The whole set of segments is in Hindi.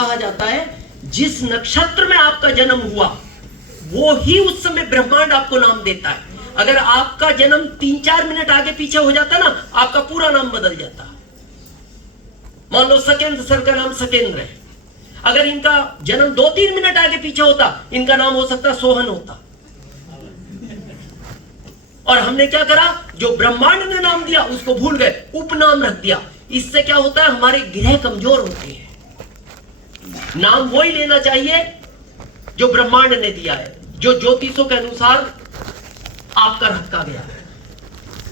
कहा जाता है जिस नक्षत्र में आपका जन्म हुआ वो ही उस समय ब्रह्मांड आपको नाम देता है। अगर आपका जन्म 3-4 मिनट आगे पीछे हो जाता ना, आपका पूरा नाम बदल जाता। मान लो सकेंद्र सर का नाम सकेंद्र है, अगर इनका जन्म 2-3 मिनट आगे पीछे होता, इनका नाम हो सकता सोहन होता। और हमने क्या करा, जो ब्रह्मांड ने नाम दिया उसको भूल गए, उपनाम रख दिया। इससे क्या होता है, हमारे ग्रह कमजोर होते हैं। नाम वही लेना चाहिए जो ब्रह्मांड ने दिया है, जो ज्योतिषों के अनुसार आपका रखा गया है।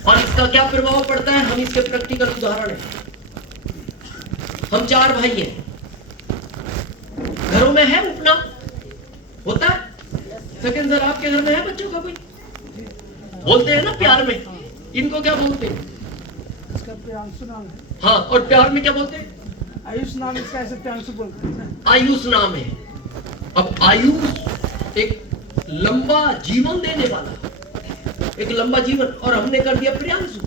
और इसका क्या प्रभाव पड़ता है, हम इसके प्रैक्टिकल उदाहरण है। हम 4 भाई हैं, घरों में है उपनाम होता है। सेकंड सर आपके घर में है बच्चों का कोई? बोलते हैं ना प्यार में, इनको क्या बोलते हैं? इसका प्रियांशु नाम है। हाँ, और प्यार में क्या बोलते हैं? आयुष नाम, इसका ऐसे प्रियांशु बोलते हैं। आयुष नाम है। अब आयुष एक लंबा जीवन देने वाला, एक लंबा जीवन, और हमने कर दिया प्रियांशु।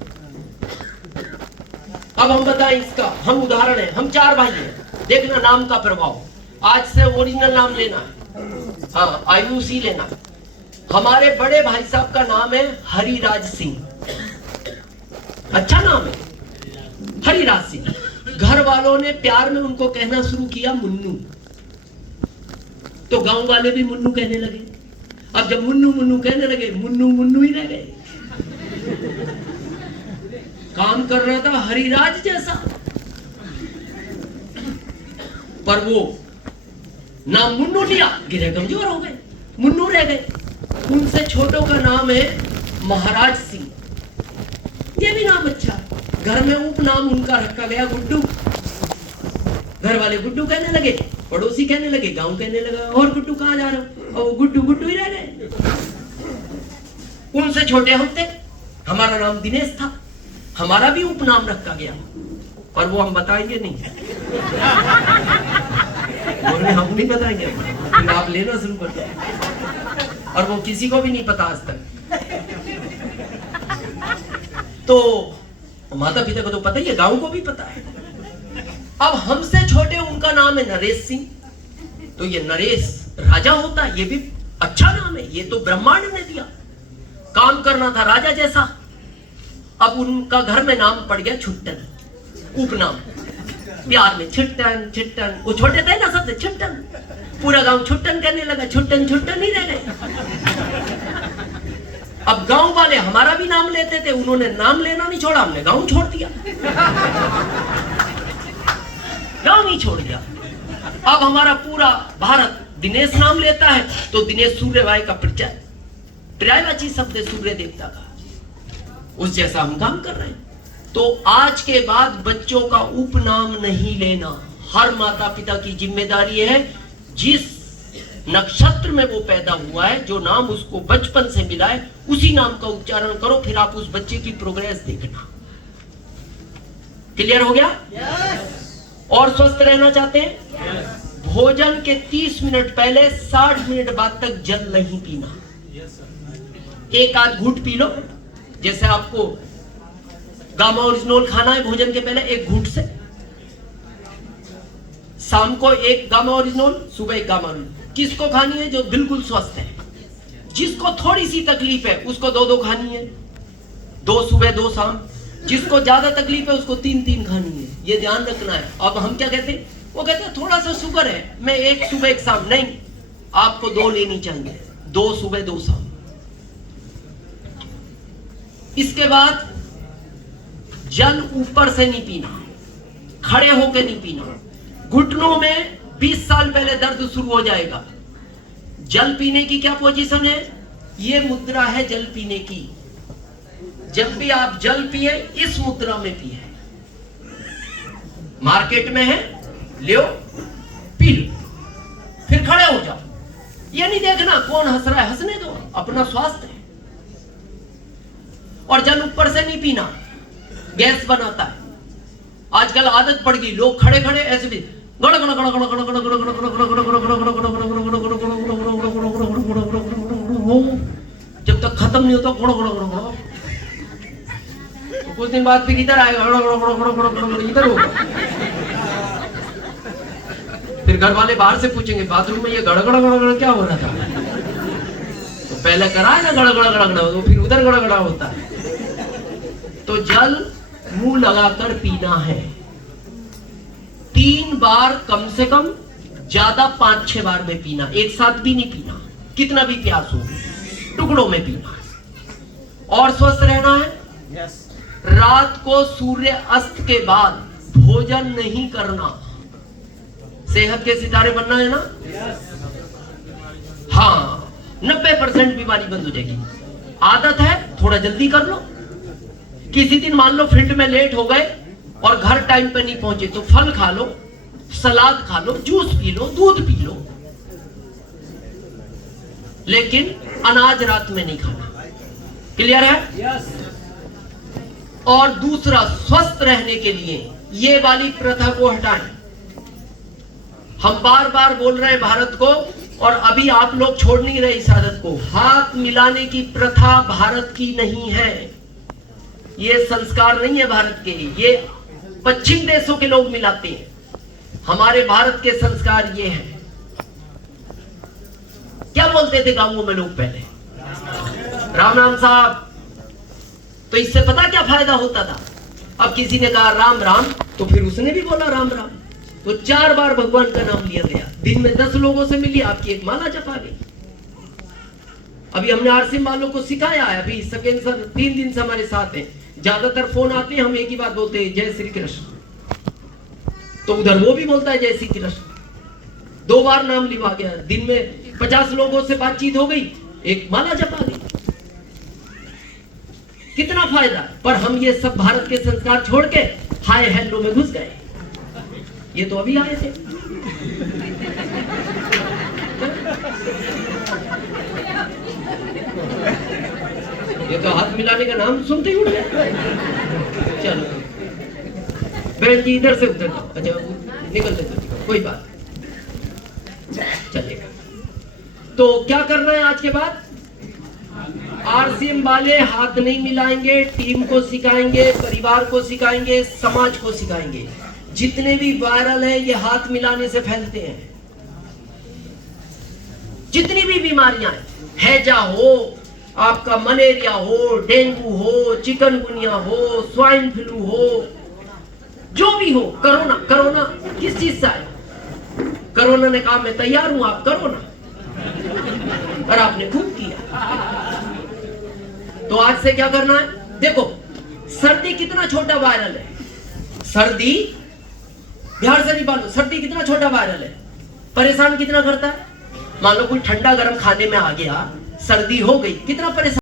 अब हम बताएं इसका, हम उदाहरण है, हम 4 भाई हैं, देखना नाम का प्रभाव। आज से ओरिजिनल नाम लेना है, हाँ आयुष ही लेना है। हमारे बड़े भाई साहब का नाम है हरिराज सिंह, अच्छा नाम है हरिराज सिंह। घर वालों ने प्यार में उनको कहना शुरू किया मुन्नू, तो गांव वाले भी मुन्नू कहने लगे। अब जब मुन्नू मुन्नू कहने लगे, मुन्नू मुन्नू ही रह गए। काम कर रहा था हरिराज जैसा, पर वो नाम मुन्नू लिया, गिरे कमजोर हो गए, मुन्नू रह गए। उनसे छोटों का नाम है महाराज सिंह, ये भी नाम अच्छा। घर में उपनाम उनका रखा गया गुड्डू। घर वाले गुड्डू कहने लगे, पड़ोसी कहने लगे, गांव कहने लगा और गुड्डू कहाँ जा रहे हो, और वो गुड्डू गुड्डू ही रह गए। उनसे छोटे हम थे, हमारा नाम दिनेश था, हमारा भी उपनाम रखा गया, पर वो हम बताएंगे नहीं। बोले हम नहीं बताएंगे, फिर आप लेना शुरू कर दो, और वो किसी को भी नहीं पता आज तक। तो माता पिता को तो पता ही है, गांव को भी पता है। अब हमसे छोटे उनका नाम है नरेश सिंह, तो ये नरेश राजा होता है, ये भी अच्छा नाम है, ये तो ब्रह्मांड ने दिया। काम करना था राजा जैसा। अब उनका घर में नाम पड़ गया छुट्टन, उपनाम, प्यार में छुट्टन छुट्टन। वो छोटे थे ना सबसे, छुट्टन, पूरा गांव छुट्टन कहने लगा, छुट्टन छुट्टन ही रह गए। अब गांव वाले हमारा भी नाम लेते थे, उन्होंने नाम लेना नहीं छोड़ा, हमने गांव छोड़ दिया, गांव ही छोड़ दिया। अब हमारा पूरा भारत दिनेश नाम लेता है, तो दिनेश सूर्यभाई का पर्यायवाची शब्द है सूर्य देवता का, उस जैसा हम काम कर रहे हैं। तो आज के बाद बच्चों का उपनाम नहीं लेना, हर माता पिता की जिम्मेदारी है। जिस नक्षत्र में वो पैदा हुआ है, जो नाम उसको बचपन से मिला है, उसी नाम का उच्चारण करो, फिर आप उस बच्चे की प्रोग्रेस देखना। क्लियर हो गया? और स्वस्थ रहना चाहते हैं? भोजन के 30 मिनट पहले 60 मिनट बाद तक जल नहीं पीना। एक आध घूंट पी लो, जैसे आपको गामा ओरिजिनल खाना है भोजन के पहले, एक घूंट से। शाम को एक गामा ओरिजिनल, सुबह एक गामा ओरिजिनल। किसको खानी है? जो बिल्कुल स्वस्थ है। जिसको थोड़ी सी तकलीफ है उसको 2-2 खानी है, 2 सुबह 2 शाम। जिसको ज्यादा तकलीफ है उसको 3-3 खानी है, ये ध्यान रखना है। अब हम क्या कहते हैं, वो कहते हैं थोड़ा सा शुगर है, मैं 1 सुबह 1 शाम। नहीं, आपको 2 लेनी चाहिए, 2 सुबह 2 शाम। इसके बाद जल ऊपर से नहीं पीना, खड़े होकर नहीं पीना। घुटनों में 20 साल पहले दर्द शुरू हो जाएगा। जल पीने की क्या पोजीशन है? ये मुद्रा है जल पीने की। जब भी आप जल पिए, इस मुद्रा में पिए। मार्केट में है, लियो, पी लो, फिर खड़े हो जाओ। ये नहीं देखना कौन हंस रहा है, हंसने दो, अपना स्वास्थ्य है। और जल ऊपर से नहीं पीना, गैस बनाता है। आजकल आदत पड़ गई, लोग खड़े खड़े ऐसे भी जब तक खत्म नहीं होता, कुछ दिन बाद फिर इधर आएगा, इधर होगा, फिर घर वाले बाहर से पूछेंगे बाथरूम में ये गड़गड़ा गड़गड़ा क्या हो रहा था, तो पहले कराए ना गड़गड़ा गड़गड़ा, तो फिर उधर गड़गड़ा होता है। तो जल मुंह लगाकर पीना है, 3 बार कम से कम, ज्यादा 5-6 बार में पीना, एक साथ भी नहीं पीना, कितना भी प्यास हो टुकड़ों में पीना। और स्वस्थ रहना है। रात को सूर्य अस्त के बाद भोजन नहीं करना, सेहत के सितारे बनना है ना। हाँ, 90% बीमारी बंद हो जाएगी। आदत है थोड़ा जल्दी कर लो। किसी दिन मान लो फील्ड में लेट हो गए और घर टाइम पे नहीं पहुंचे, तो फल खा लो, सलाद खा लो, जूस पी लो, दूध पी लो, लेकिन अनाज रात में नहीं खाना। क्लियर है? और दूसरा, स्वस्थ रहने के लिए ये वाली प्रथा को हटाएं। हम बार बार बोल रहे हैं भारत को, और अभी आप लोग छोड़ नहीं रहे इस आदत को। हाथ मिलाने की प्रथा भारत की नहीं है, ये संस्कार नहीं है भारत के, ये पश्चिम देशों के लोग मिलाते हैं। हमारे भारत के संस्कार ये हैं। क्या बोलते थे गांवों में लोग पहले? राम राम साहब। तो इससे पता क्या फायदा होता था? अब किसी ने कहा राम राम, तो फिर उसने भी बोला राम राम, तो 4 बार भगवान का नाम लिया गया। दिन में 10 लोगों से मिली, आपकी एक माला जपा गई। अभी हमने आरसीएम वालों को सिखाया है, अभी सेकेंड सर 3 दिन से हमारे साथ हैं। ज्यादातर फोन आते हैं, हम एक ही बात बोलते हैं, जय श्री कृष्ण। तो उधर वो भी बोलता है जय श्री कृष्ण। 2 बार नाम लिवा गया, दिन में 50 लोगों से बातचीत हो गई, एक माला जपा गई। कितना फायदा। पर हम ये सब भारत के संस्कार छोड़ के हाय हेलो में घुस गए। ये तो अभी आए थे। ये तो हाथ मिलाने का नाम सुनते ही उठ गए। चलो बहन जी इधर से उधर जाओ। अच्छा निकलते तो कोई बात चलेगा। तो क्या करना है आज के बाद? आरसीएम वाले हाथ नहीं मिलाएंगे, टीम को सिखाएंगे, परिवार को सिखाएंगे, समाज को सिखाएंगे। जितने भी वायरल है ये हाथ मिलाने से फैलते हैं। जितनी भी बीमारियां हैं, हैजा हो, आपका मलेरिया हो, डेंगू हो, चिकनगुनिया हो, स्वाइन फ्लू हो, जो भी हो, कोरोना किस चीज से आया? कोरोना ने कहा मैं तैयार हूं, आप करो ना, और आपने खूब किया। तो आज से क्या करना है? देखो सर्दी कितना छोटा वायरल है। सर्दी ध्यान से निकालो, सर्दी कितना छोटा वायरल है, परेशान कितना करता है। मान लो कोई ठंडा गर्म खाने में आ गया, सर्दी हो गई, कितना परेशान